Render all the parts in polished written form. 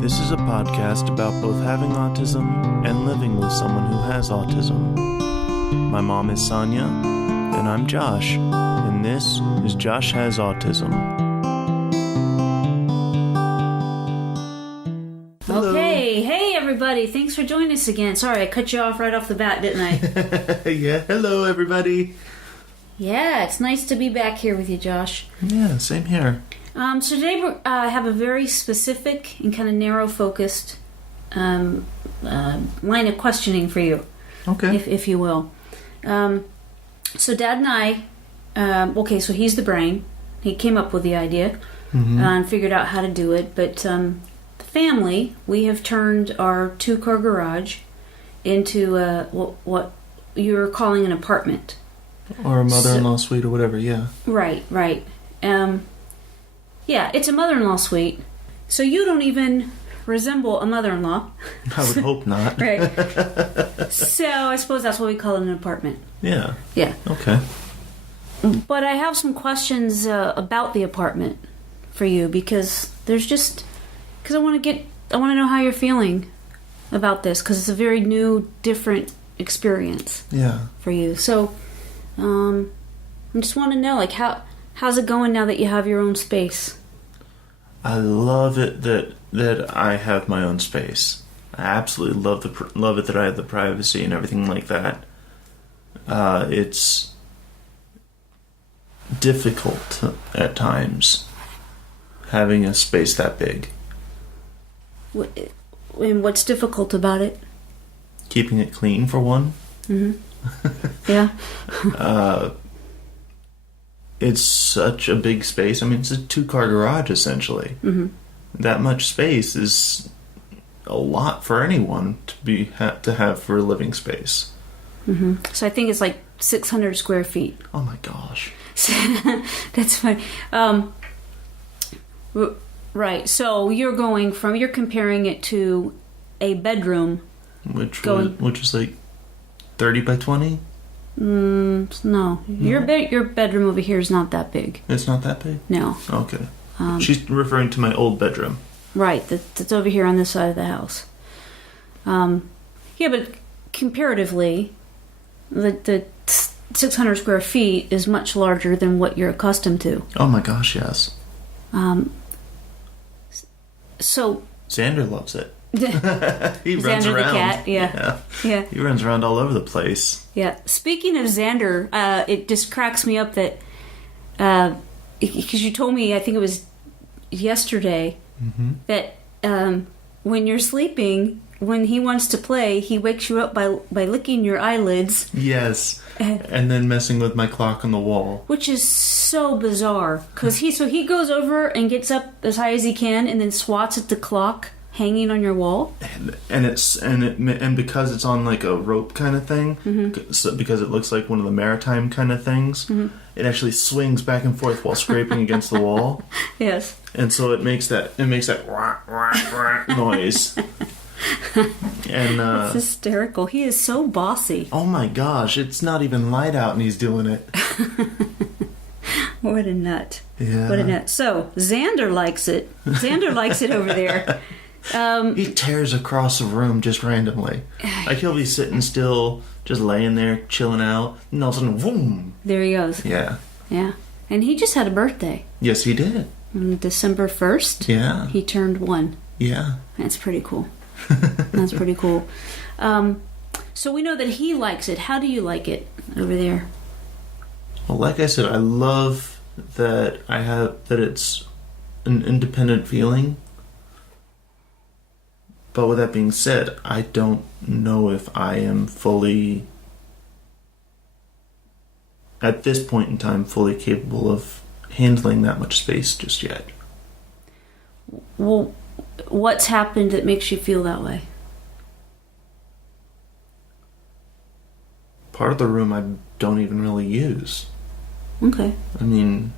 This is a podcast about both having autism and living with someone who has autism. My mom is Sonya, and I'm Josh, and this is Josh Has Autism. Hello. Okay, hey everybody, thanks for joining us again. Sorry, I cut you off right off the bat, didn't I? Yeah, hello everybody. Yeah, it's nice to be back here with you, Josh. Yeah, same here. So today we have a very specific and kind of narrow-focused line of questioning for you. Okay. If you will. So Dad and I, so he's the brain. He came up with the idea and figured out how to do it. But the family, we have turned our two-car garage into what you're calling an apartment. Or a mother-in-law suite or whatever, yeah. Right. Yeah, it's a mother-in-law suite. So you don't even resemble a mother-in-law. I would hope not. Right. So I suppose that's what we call it, an apartment. Yeah. Yeah. Okay. But I have some questions about the apartment for you because I want to know how you're feeling about this because it's a very new, different experience. Yeah. For you. So I just want to know, like, how's it going now that you have your own space? I love it that I have my own space. I absolutely love it that I have the privacy and everything like that. It's difficult at times having a space that big. And what's difficult about it? Keeping it clean, for one. Mm-hmm. Yeah. It's such a big space. I mean, it's a two-car garage, essentially. Mm-hmm. That much space is a lot for anyone to have for a living space. Mm-hmm. So I think it's like 600 square feet. Oh my gosh. That's funny. Right. So you're comparing it to a bedroom, which was like 30 by 20. No. Your bedroom over here is not that big. It's not that big? No. Okay. She's referring to my old bedroom. Right. That's over here on this side of the house. Yeah, but comparatively, the 600 square feet is much larger than what you're accustomed to. Oh my gosh, yes. So Xander loves it. He Xander runs around. The cat, yeah. He runs around all over the place. Yeah. Speaking of Xander, it just cracks me up that because you told me, I think it was yesterday, that when you're sleeping, when he wants to play, he wakes you up by licking your eyelids. Yes. And then messing with my clock on the wall. Which is so bizarre. Because he goes over and gets up as high as he can and then swats at the clock hanging on your wall. And because it's on like a rope kind of thing, because it looks like one of the maritime kind of things, it actually swings back and forth while scraping against the wall. Yes. And so it makes that wah, wah, wah noise. And it's hysterical. He is so bossy. Oh my gosh, it's not even light out and he's doing it. What a nut. Yeah. What a nut. So Xander likes it. Xander likes it over there. He tears across the room just randomly. Like he'll be sitting still, just laying there, chilling out, and all of a sudden, boom! There he goes. Yeah. Yeah. And he just had a birthday. Yes, he did. On December 1st. Yeah. He turned 1. Yeah. That's pretty cool. That's pretty cool. So we know that he likes it. How do you like it over there? Well, like I said, I love that it's an independent feeling. But with that being said, I don't know if I am fully, at this point in time, fully capable of handling that much space just yet. Well, what's happened that makes you feel that way? Part of the room I don't even really use. Okay. I mean,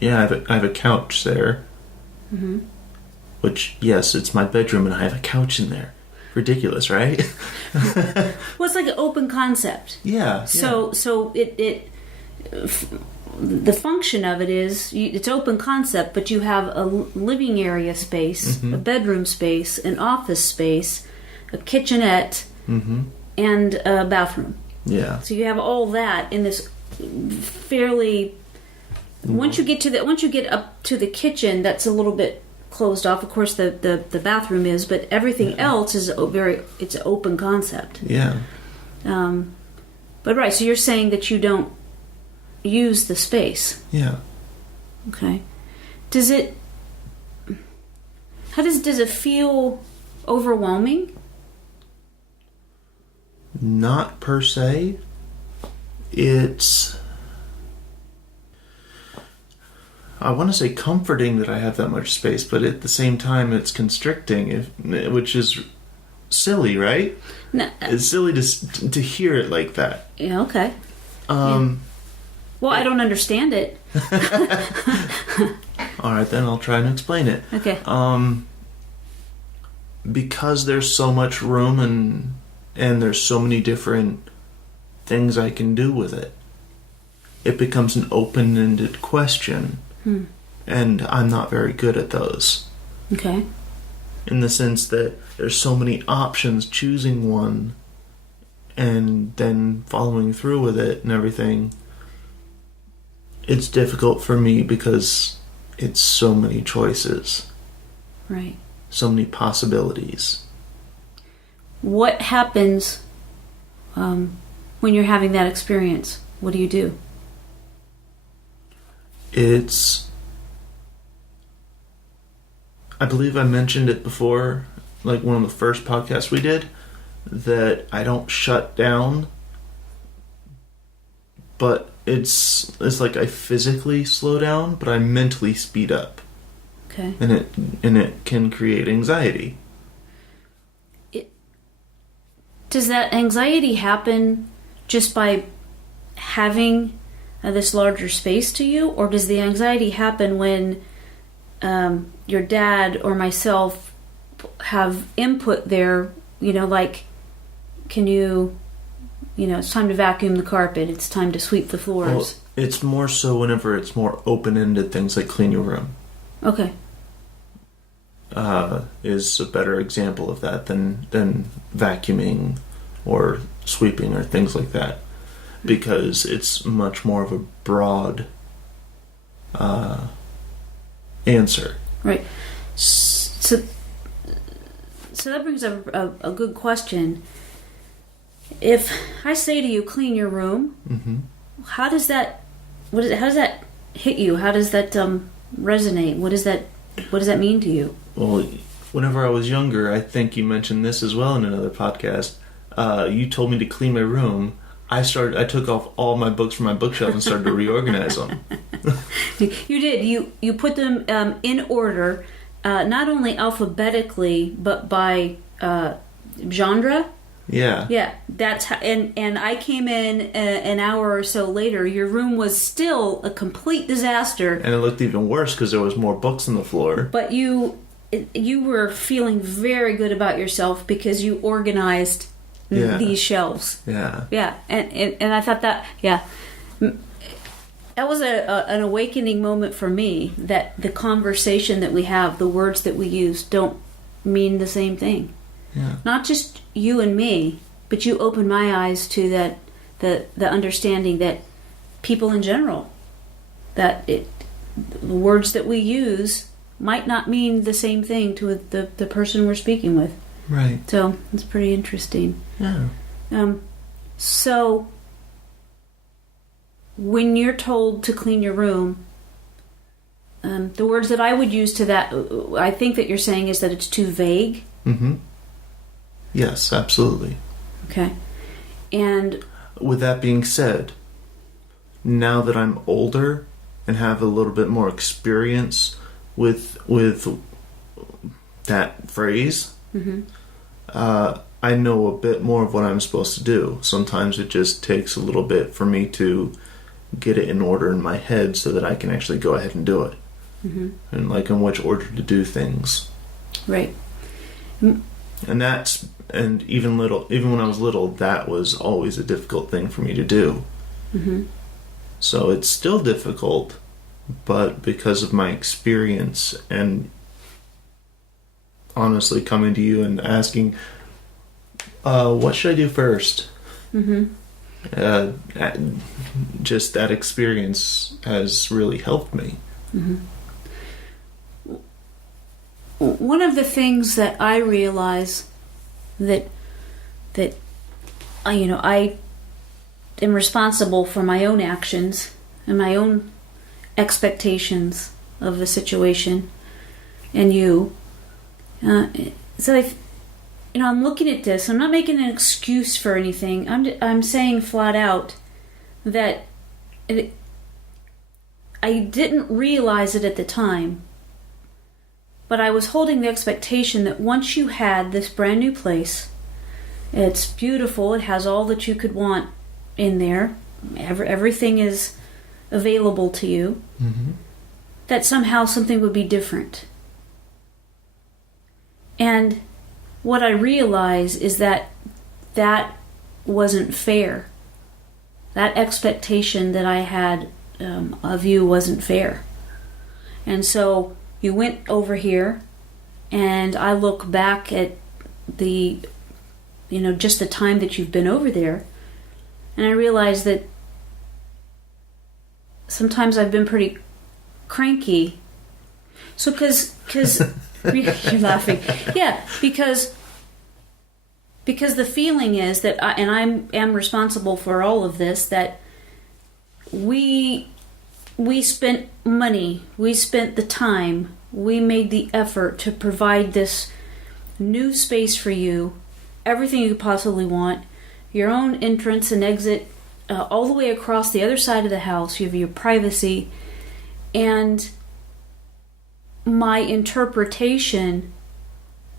yeah, I have a couch there. Mm-hmm. Which, yes, it's my bedroom and I have a couch in there. Ridiculous, right? Well, it's like an open concept. Yeah. So it the function of it is it's open concept, but you have a living area space, a bedroom space, an office space, a kitchenette, and a bathroom. Yeah. So you have all that in this fairly. Once you get up to the kitchen, that's a little bit closed off. Of course, the bathroom is, but everything else is it's an open concept. Yeah. But right, so you're saying that you don't use the space. Yeah. Okay. Does it feel overwhelming? Not per se. It's, I want to say comforting that I have that much space, but at the same time it's constricting, which is silly, right? No, it's silly to hear it like that. Yeah, okay. Well, I don't understand it. All right, then I'll try and explain it. Okay. Because there's so much room and there's so many different things I can do with it, it becomes an open-ended question. And I'm not very good at those. Okay. In the sense that there's so many options, choosing one and then following through with it and everything. It's difficult for me because it's so many choices. Right. So many possibilities. What happens when you're having that experience? What do you do? I believe I mentioned it before, like one of the first podcasts we did, that I don't shut down, but it's like I physically slow down, but I mentally speed up. Okay. And it can create anxiety. Does that anxiety happen just by having this larger space to you, or does the anxiety happen when your dad or myself have input there, like, can you, it's time to vacuum the carpet, it's time to sweep the floors? Well, it's more so whenever it's more open-ended things like clean your room. Okay. Is a better example of that than vacuuming or sweeping or things like that, because it's much more of a broad answer. Right. So that brings up a good question. If I say to you, clean your room, how does that hit you? How does that resonate? What does that mean to you? Well, whenever I was younger, I think you mentioned this as well in another podcast. You told me to clean my room. I took off all my books from my bookshelf and started to reorganize them. You did. You put them in order, not only alphabetically but by genre. Yeah. Yeah, that's how, and I came in an hour or so later. Your room was still a complete disaster, and it looked even worse because there was more books on the floor. But you were feeling very good about yourself because you organized these shelves. Yeah. Yeah, and I thought that that was an awakening moment for me, that the conversation that we have, the words that we use, don't mean the same thing. Yeah. Not just you and me, but you opened my eyes to that the understanding that people in general, that the words that we use might not mean the same thing to the person we're speaking with. Right. So it's pretty interesting. Yeah. So when you're told to clean your room, the words that I would use to that, I think that you're saying, is that it's too vague. Mm-hmm. Yes, absolutely. Okay. And with that being said, now that I'm older and have a little bit more experience with that phrase, I know a bit more of what I'm supposed to do. Sometimes it just takes a little bit for me to get it in order in my head so that I can actually go ahead and do it. And like in which order to do things. Right. And even when I was little, that was always a difficult thing for me to do. So it's still difficult, but because of my experience and honestly coming to you and asking, what should I do first? Just that experience has really helped me. One of the things that I realize that I am responsible for my own actions and my own expectations of the situation and you. So I'm looking at this. I'm not making an excuse for anything. I'm saying flat out that I didn't realize it at the time, but I was holding the expectation that once you had this brand new place, it's beautiful, it has all that you could want in there, everything is available to you, that somehow something would be different. And what I realize is that wasn't fair. That expectation that I had of you wasn't fair. And so you went over here, and I look back at the, just the time that you've been over there, and I realize that sometimes I've been pretty cranky. So because you're laughing. Yeah, because the feeling is that I am responsible for all of this, that we spent money, we spent the time, we made the effort to provide this new space for you, everything you could possibly want, your own entrance and exit all the way across the other side of the house, you have your privacy, and my interpretation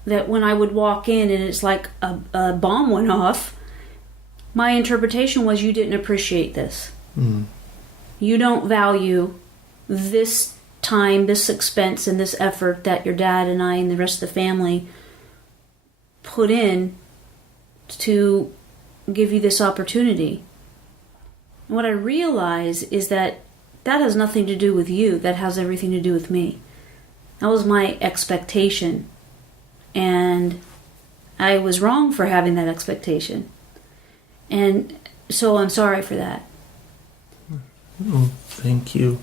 that when I would walk in and it's like a bomb went off, my interpretation was you didn't appreciate this. You don't value this time, this expense, and this effort that your dad and I and the rest of the family put in to give you this opportunity. And what I realize is that has nothing to do with you. That has everything to do with me. That was my expectation. And I was wrong for having that expectation. And so I'm sorry for that. Well, thank you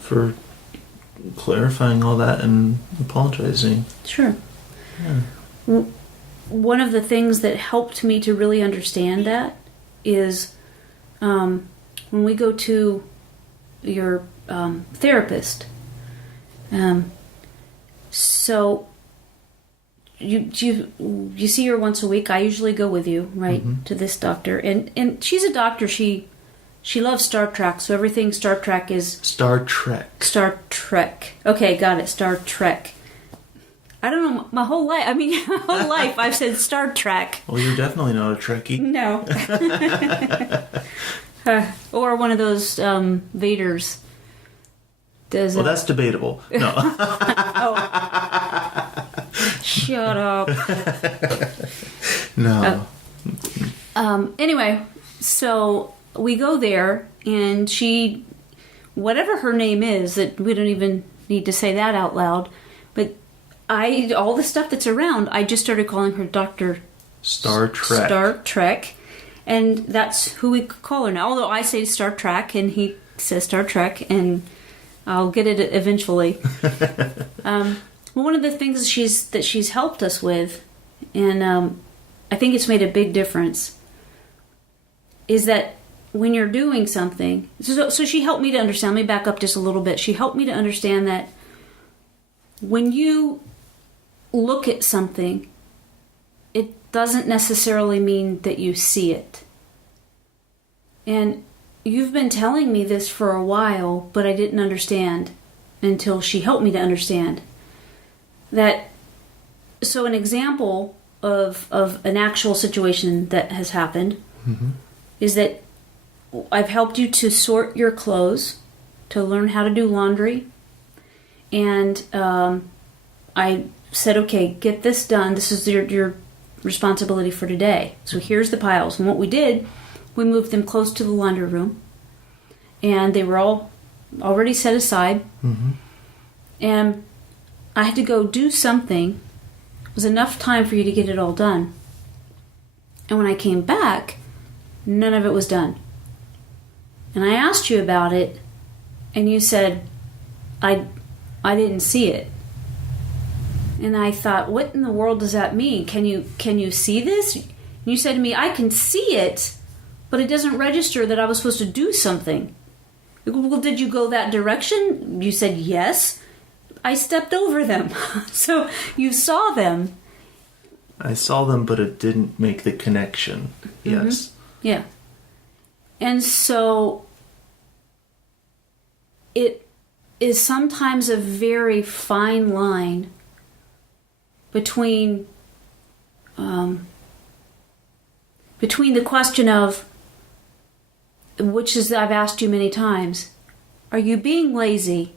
for clarifying all that and apologizing. Sure. Yeah. One of the things that helped me to really understand that is when we go to your therapist. So you see her once a week. I usually go with you, right, to this doctor, and she's a doctor. She loves Star Trek, so everything Star Trek is Star Trek. Star Trek. Okay, got it. Star Trek. I don't know, my whole life I've said Star Trek. Well, you're definitely not a Trekkie. No. Or one of those Vaders. Well, that's debatable. No. Oh. Shut up. No. Anyway, so we go there, and she, whatever her name is, that we don't even need to say that out loud, but all the stuff that's around, I just started calling her Dr. Star Trek. Star Trek. And that's who we call her now. Although I say Star Trek and he says Star Trek, and I'll get it eventually. Well, one of the things that she's helped us with, and I think it's made a big difference, is that when you're doing something, so she helped me to understand. Let me back up just a little bit. She helped me to understand that when you look at something, it doesn't necessarily mean that you see it. And you've been telling me this for a while, but I didn't understand until she helped me to understand. So an example of an actual situation that has happened is that I've helped you to sort your clothes, to learn how to do laundry, and I said, okay, get this done. This is your responsibility for today. So here's the piles. And what we did, we moved them close to the laundry room. and they were all already set aside. Mm-hmm. And I had to go do something. It was enough time for you to get it all done. And when I came back, none of it was done. And I asked you about it, and you said, I didn't see it. And I thought, what in the world does that mean? Can you see this? And you said to me, I can see it, but it doesn't register that I was supposed to do something. Well, did you go that direction? You said yes. I stepped over them. So you saw them. I saw them, but it didn't make the connection. Yes. Mm-hmm. Yeah. And so it is sometimes a very fine line between the question of, which is I've asked you many times, are you being lazy,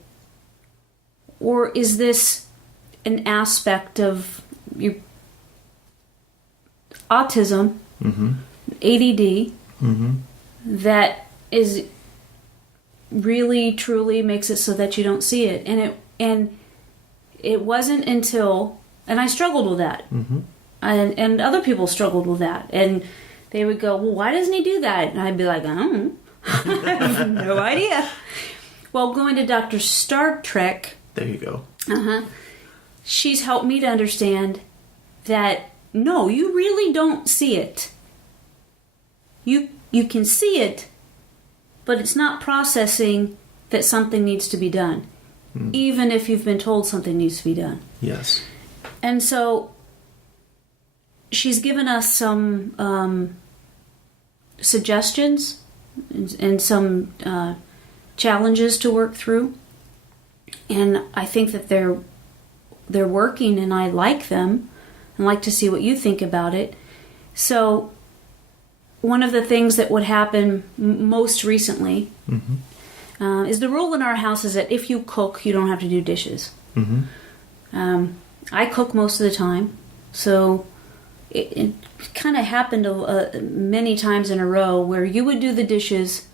or is this an aspect of your autism, Mm-hmm. ADD, Mm-hmm. that is really truly makes it so that you don't see it? And it wasn't until, and I struggled with that, Mm-hmm. and other people struggled with that, and they would go, well, why doesn't he do that? And I'd be like, I don't know. I have no idea. Well, going to Dr. Star Trek, There you go. she's helped me to understand that no, you really don't see it. You can see it, but it's not processing that something needs to be done, even if you've been told something needs to be done. Yes. And so she's given us some suggestions and some challenges to work through, and I think that they're working, and I like them, and like to see what you think about it. So one of the things that would happen most recently Mm-hmm. is the rule in our house is that if you cook, you don't have to do dishes. Mm-hmm. I cook most of the time, so it kind of happened many times in a row where you would do the dishes,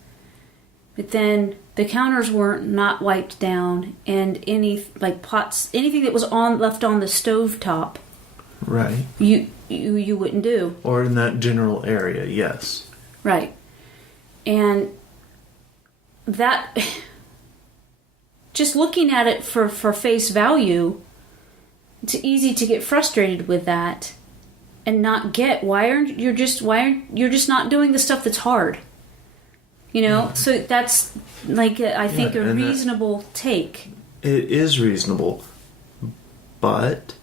but then the counters weren't not wiped down, and any pots, anything that was left on the stove top, Right. you wouldn't do. Or in that general area, yes. Right. And that, just looking at it for face value, it's easy to get frustrated with that and not get why you're just not doing the stuff that's hard. You know? So that's I think a reasonable take. It is reasonable, but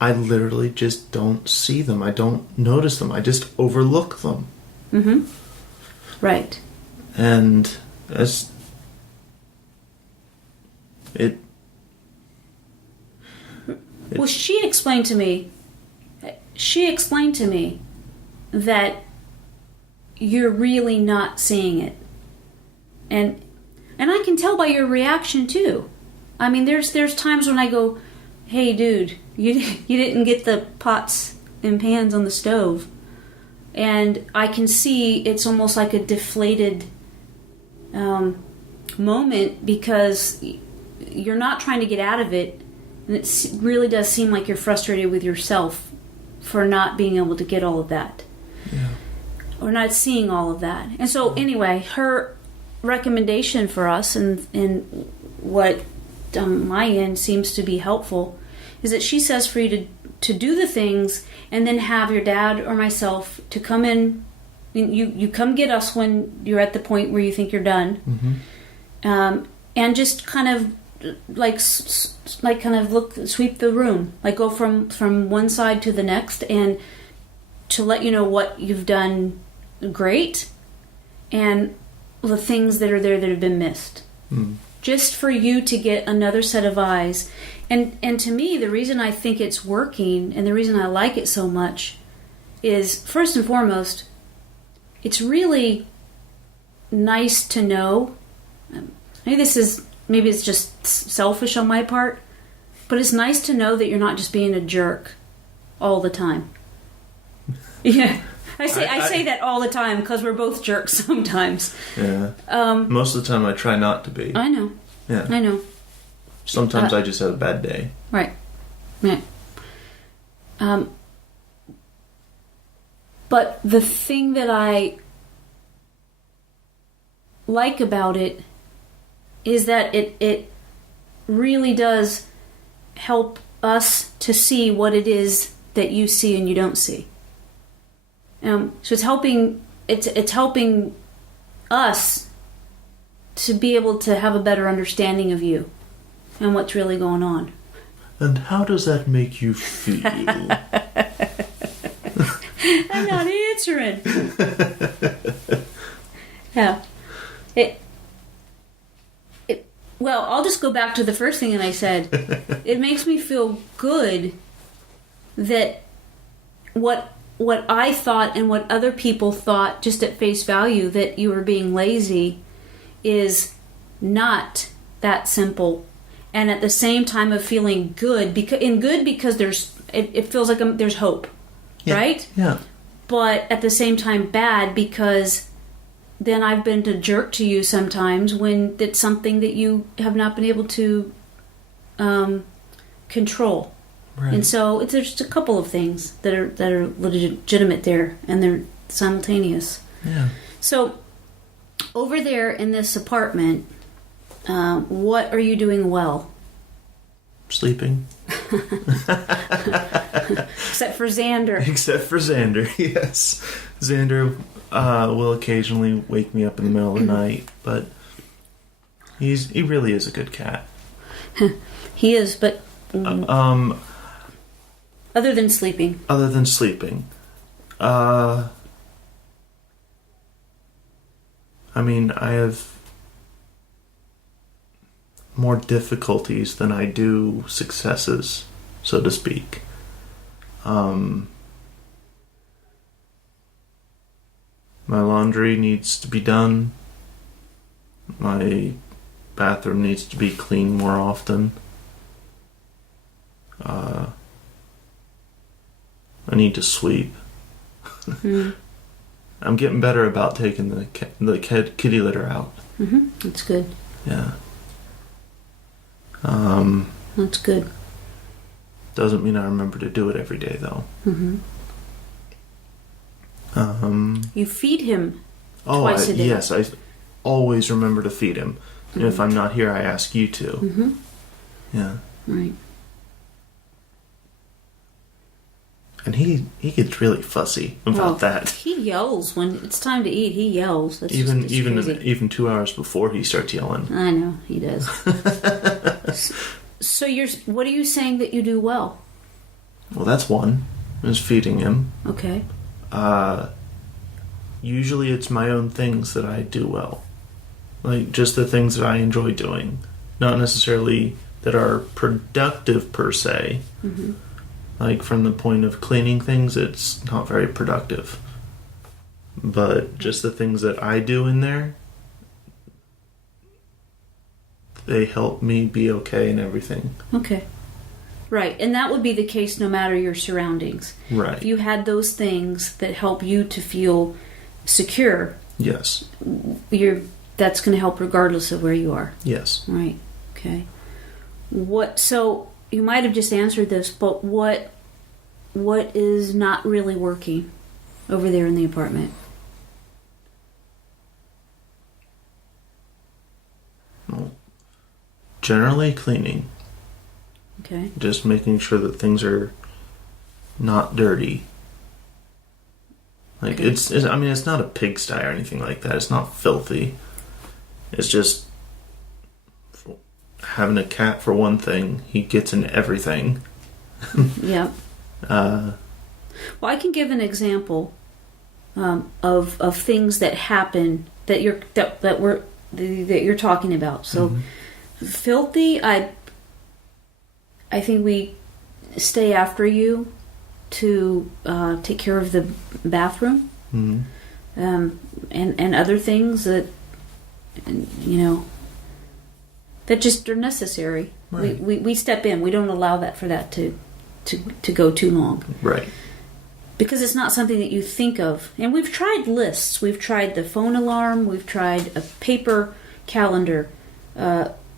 I literally just don't see them. I don't notice them. I just overlook them. Mm-hmm. Right. And as it... Well, she explained to me that you're really not seeing it. And I can tell by your reaction too. I mean, there's times when I go, hey dude, you didn't get the pots and pans on the stove. And I can see it's almost like a deflated moment because you're not trying to get out of it. And it really does seem like you're frustrated with yourself for not being able to get all of that. Yeah. Or not seeing all of that. And so anyway, her recommendation for us and what on my end seems to be helpful is that she says for you to do the things and then have your dad or myself to come in. You come get us when you're at the point where you think you're done. Mm-hmm. And just kind of sweep the room, like go from one side to the next, and to let you know what you've done great and the things that are there that have been missed. Just for you to get another set of eyes. And to me, the reason I think it's working and the reason I like it so much is, first and foremost, it's really nice to know. Maybe it's just selfish on my part, but it's nice to know that you're not just being a jerk all the time. Yeah. I say that all the time because we're both jerks sometimes. Yeah. Most of the time I try not to be. I know. Yeah. I know. Sometimes I just have a bad day. Right. Yeah. But the thing that I like about it is that it really does help us to see what it is that you see and you don't see. So it's helping us to be able to have a better understanding of you and what's really going on. And how does that make you feel? I'm not answering. Yeah. Well, I'll just go back to the first thing that I said. It makes me feel good that what I thought and what other people thought just at face value, that you were being lazy, is not that simple. And at the same time of feeling good, because it feels like there's hope, right? Yeah. But at the same time bad, because then I've been a jerk to you sometimes when it's something that you have not been able to control. Right. And so there's just a couple of things that are legitimate there, and they're simultaneous. Yeah. So over there in this apartment, what are you doing well? Sleeping. Except for Xander. Except for Xander, yes. Xander will occasionally wake me up in the middle of the night, but he really is a good cat. He is, but other than sleeping. Other than sleeping, I mean, I have more difficulties than I do successes, so to speak. My laundry needs to be done. My bathroom needs to be cleaned more often. I need to sweep. I'm getting better about taking the kitty litter out. Mm-hmm. That's good. Yeah. That's good. Doesn't mean I remember to do it every day, though. Mm-hmm. You feed him twice a day. Yes, I always remember to feed him. Mm-hmm. And if I'm not here, I ask you to. Mm-hmm. Yeah. Right. And he gets really fussy about that. He yells when it's time to eat. He yells. That's even 2 hours before he starts yelling. I know he does. So what are you saying that you do well? Well, that's one. Is feeding him. Okay. Usually it's my own things that I do well. Like, just the things that I enjoy doing. Not necessarily that are productive per se. Mm-hmm. Like, from the point of cleaning things, it's not very productive. But just the things that I do in there, they help me be okay and everything. Okay. Right, and that would be the case no matter your surroundings. Right. If you had those things that help you to feel secure, yes, that's going to help regardless of where you are. Yes. Right. Okay. So you might have just answered this, but what is not really working over there in the apartment? Well, generally cleaning. Okay. Just making sure that things are not dirty. Like, okay. it's not a pigsty or anything like that. It's not filthy. It's just having a cat, for one thing. He gets in everything. Yeah. Well, I can give an example of things that happen that you're talking about. So, mm-hmm. Filthy, I think we stay after you to take care of the bathroom, mm-hmm. And other things that that just are necessary. Right. We step in. We don't allow that to go too long. Right. because it's not something that you think of. And we've tried lists. We've tried the phone alarm. We've tried a paper calendar.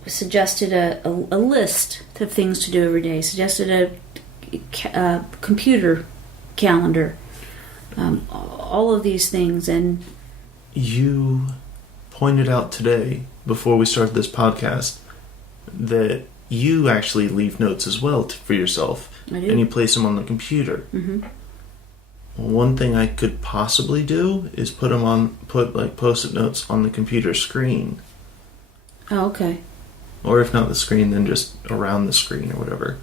Suggested a list of things to do every day. Suggested a computer calendar. All of these things. And you pointed out today, before we started this podcast, that you actually leave notes as well for yourself. I do. And you place them on the computer. Mm-hmm. One thing I could possibly do is put like post-it notes on the computer screen. Oh, okay. Or if not the screen, then just around the screen or whatever.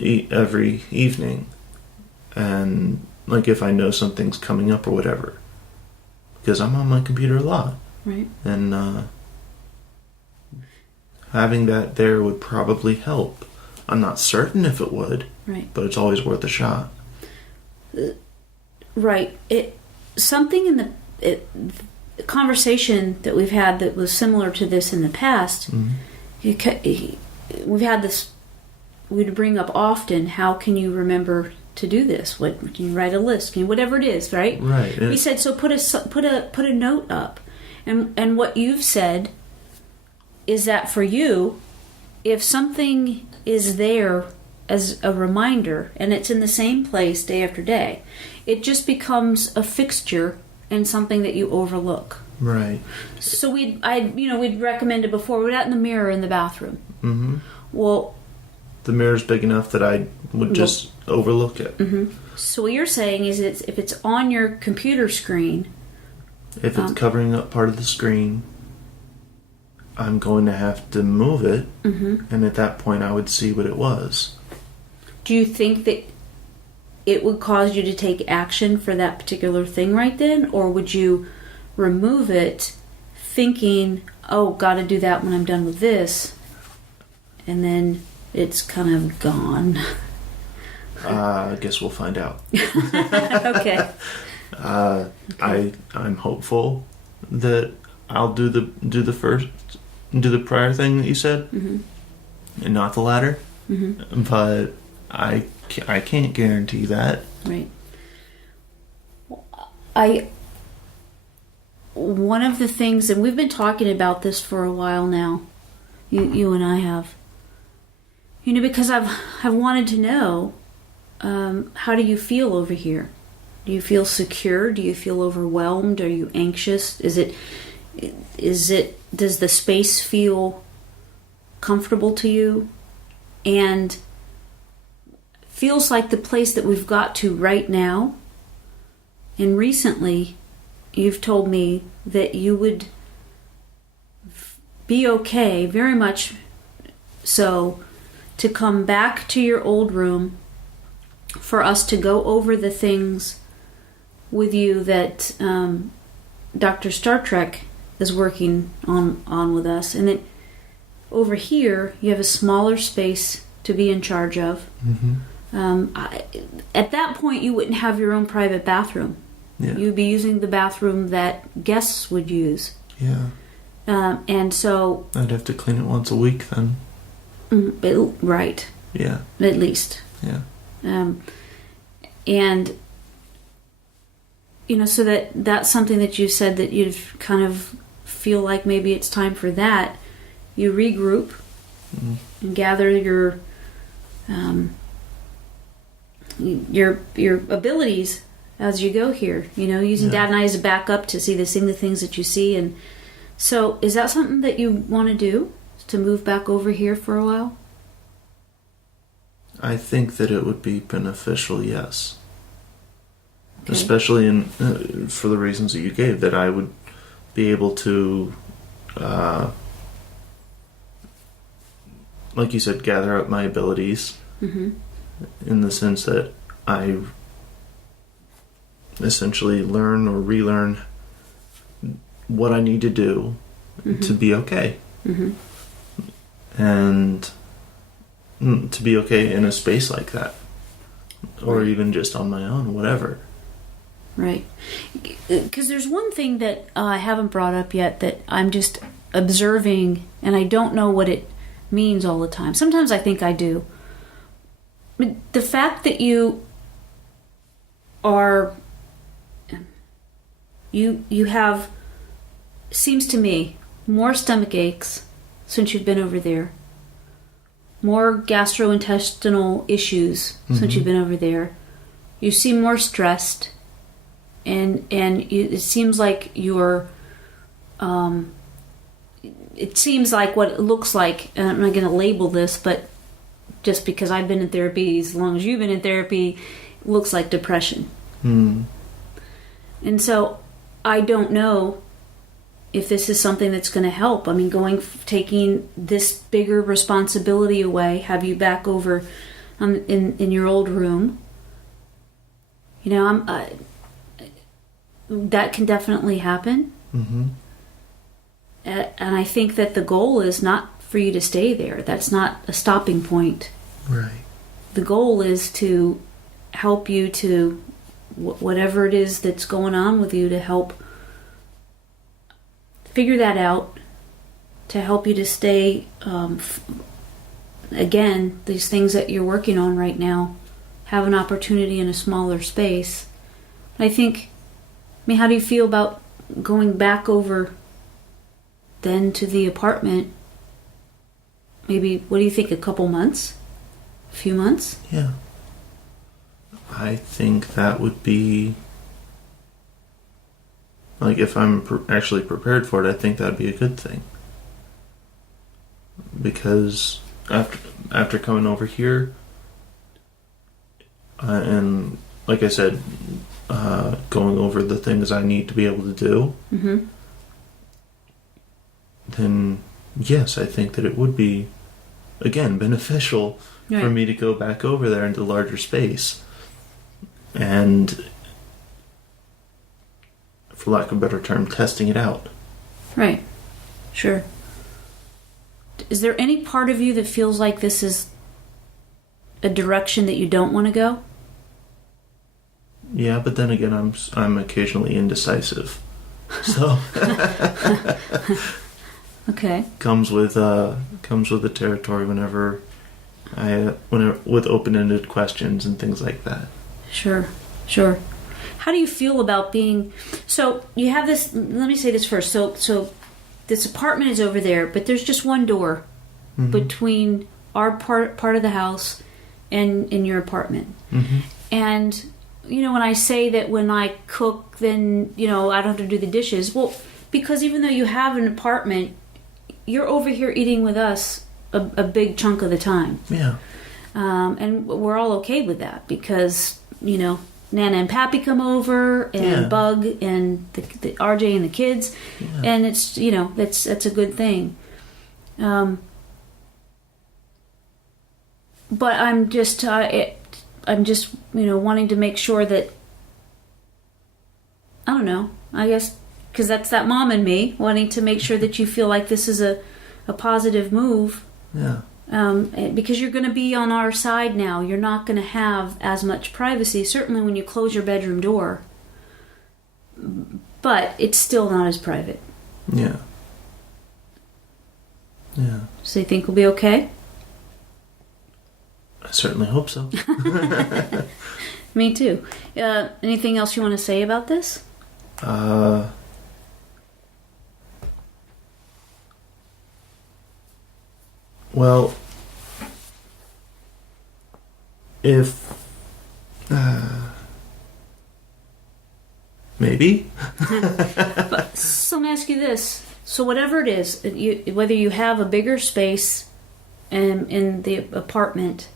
Every evening. And like if I know something's coming up or whatever. Because I'm on my computer a lot. Right. And having that there would probably help. I'm not certain if it would. Right. But it's always worth a shot. Right. Something in the conversation that we've had that was similar to this in the past. Mm-hmm. We've had this. We'd bring up often. How can you remember to do this? What can you write a list? Can you, whatever it is, right? Right. We said so. Put a note up, and what you've said is that for you, if something is there as a reminder and it's in the same place day after day, it just becomes a fixture and something that you overlook. Right. So we'd recommended before, we're out in the mirror in the bathroom. Mm-hmm. Well, the mirror's big enough that I would just overlook it. Mm-hmm. So what you're saying is if it's on your computer screen, if it's covering up part of the screen, I'm going to have to move it, and at that point I would see what it was. Do you think that it would cause you to take action for that particular thing right then? Or would you remove it thinking, oh, got to do that when I'm done with this, and then it's kind of gone? I guess we'll find out. Okay. I'm hopeful that I'll do the prior thing that you said, and not the latter. Mm-hmm. But I can't guarantee that. Right. One of the things, and we've been talking about this for a while now, you and I have, because I've wanted to know, how do you feel over here? Do you feel secure? Do you feel overwhelmed? Are you anxious? Does the space feel comfortable to you? And feels like the place that we've got to right now. And recently, you've told me that you would be okay, very much so, to come back to your old room for us to go over the things with you that Dr. Star Trek is working on with us. And that over here, you have a smaller space to be in charge of. Mm-hmm. At that point, you wouldn't have your own private bathroom. Yeah. You'd be using the bathroom that guests would use. Yeah. And so I'd have to clean it once a week then. Right. Yeah. At least. Yeah. And so that's something that you said that you'd kind of feel like maybe it's time for that. You regroup and gather your abilities as you go here, using Dad and I as a backup to see the things that you see. And so is that something that you want to do, to move back over here for a while? I think that it would be beneficial, yes. Okay. Especially for the reasons that you gave, that I would be able to, like you said, gather up my abilities, in the sense that I essentially learn or relearn what I need to do to be okay. Mm-hmm. And to be okay in a space like that. Or even just on my own, whatever. Right. Because there's one thing that I haven't brought up yet that I'm just observing, and I don't know what it means all the time. Sometimes I think I do. But the fact that you are you have, seems to me, more stomach aches since you've been over there, more gastrointestinal issues since you've been over there. You seem more stressed, and it seems like you're. It seems like what it looks like, and I'm not going to label this, but just because I've been in therapy as long as you've been in therapy, it looks like depression. And so I don't know if this is something that's going to help. I mean, taking this bigger responsibility away, have you back over in your old room. You know, that can definitely happen. And I think that the goal is not for you to stay there. That's not a stopping point. Right. The goal is to help you to, whatever it is that's going on with you, to help figure that out, to help you to stay, again, these things that you're working on right now, have an opportunity in a smaller space. I mean, how do you feel about going back over then to the apartment? Maybe, what do you think, a couple months? A few months? Yeah. I think that would be, like, if I'm actually prepared for it, I think that would be a good thing. Because after coming over here, and like I said, going over the things I need to be able to do, then yes, I think that it would be, again, beneficial for me to go back over there into larger space. And, for lack of a better term, testing it out. Right. Sure. Is there any part of you that feels like this is a direction that you don't want to go? Yeah, but then again, I'm occasionally indecisive. So okay. Comes with the territory whenever with open-ended questions and things like that. Sure. How do you feel about being... So, you have this... Let me say this first. So this apartment is over there, but there's just one door between our part of the house and in your apartment. And, you know, when I say that when I cook, then, you know, I don't have to do the dishes. Well, because even though you have an apartment, you're over here eating with us a big chunk of the time. Yeah. And we're all okay with that because, you know, Nana and Pappy come over, and Bug and the RJ and the kids, and it's, you know, that's a good thing. But I'm just you know, wanting to make sure that, I don't know, I guess because that's that mom in me wanting to make sure that you feel like this is a positive move. Yeah. Because you're going to be on our side now. You're not going to have as much privacy, certainly when you close your bedroom door. But it's still not as private. Yeah. So you think we'll be okay? I certainly hope so. Me too. Anything else you want to say about this? Well, if maybe. So let me ask you this: so whatever it is, whether you have a bigger space in the apartment,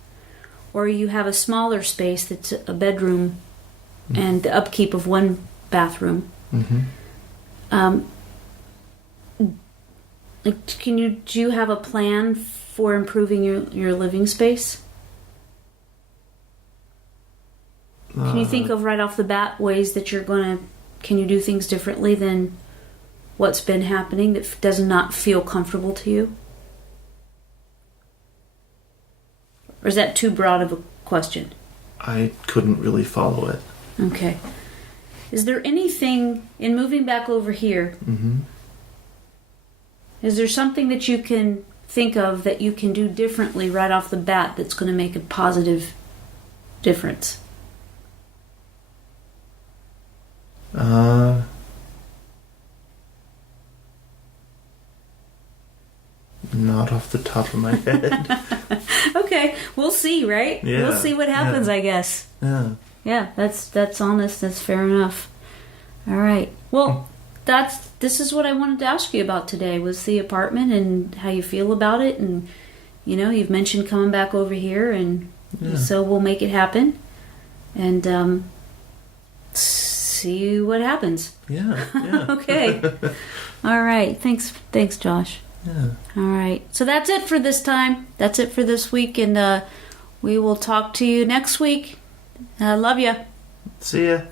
or you have a smaller space that's a bedroom and the upkeep of one bathroom. Do you have a plan for improving your living space? Can you think of right off the bat ways that can you do things differently than what's been happening that does not feel comfortable to you? Or is that too broad of a question? I couldn't really follow it. Okay. Is there anything in moving back over here? Is there something that you can think of that you can do differently right off the bat that's going to make a positive difference? Not off the top of my head. Okay, we'll see, right? Yeah, we'll see what happens, I guess. Yeah. Yeah, that's honest. That's fair enough. All right. Well, this is what I wanted to ask you about today was the apartment and how you feel about it, and you've mentioned coming back over here, and so we'll make it happen, and see what happens. Yeah. Okay. All right. Thanks, Josh. Yeah. All right. So that's it for this time. That's it for this week, and we will talk to you next week. I love you. See ya.